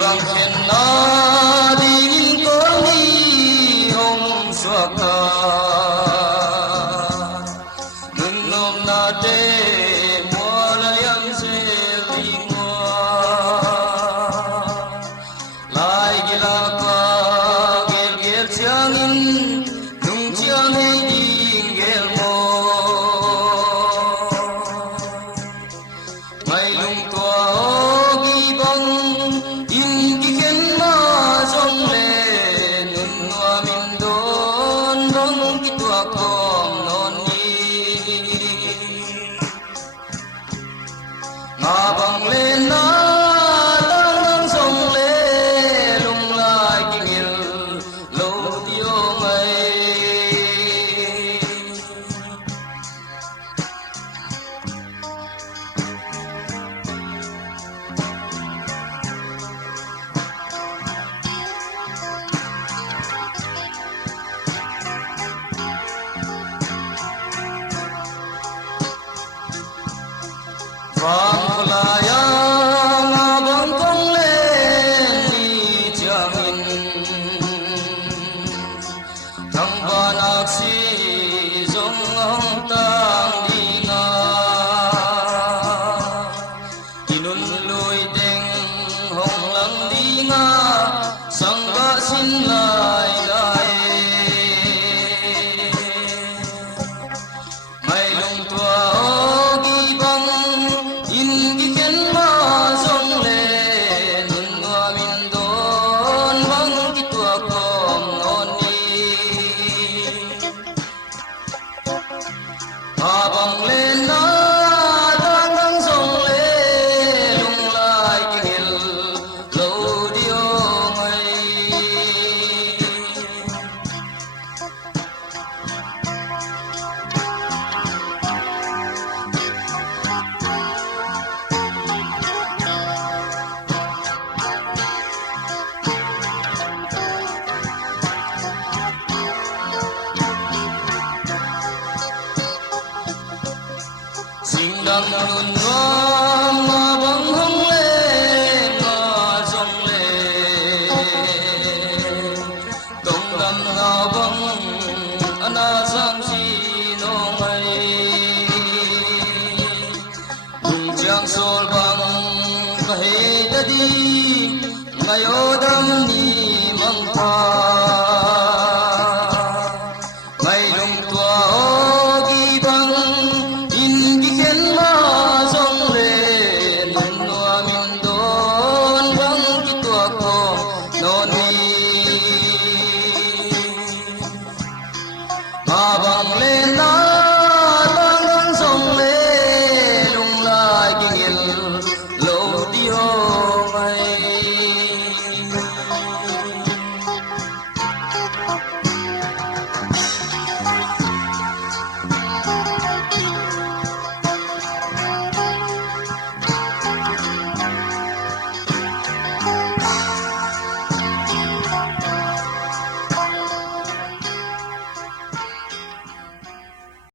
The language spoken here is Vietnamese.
bằng khen na đi nhìn con đi hồng xóa ca đừng nôm na đê mua lại em dễ đi mua lại gila qua gel gel chiang in nung chiang hay đi gel mo ngày lung tua ghi băng in ki ken ma song le nun wa min don dong ki tua kom non ni nga bang le na tang nang song le lung lai ki ngil lo dio mai vang laya nga bang kong lên đi chang in thăng ban ak si zong hong tang đi nga kinun lui deng hong lang đi nga sang ga sin lai lai mai lung tua gi bang in gi ken ma song le nun wa min don bang ki tua kom non ni ha bang le na tang nang song le lung lai ki ngil lo dio ngai sing dang nun wam ma bang hong le ma song le dong dam na bang ana sang si no mai bung chiang sol bang ka he da di ngayo dam ni mang pa mai lung tua gi bang in gi ken ma song le nun wa min don bang ki tua ko non ni ma bang le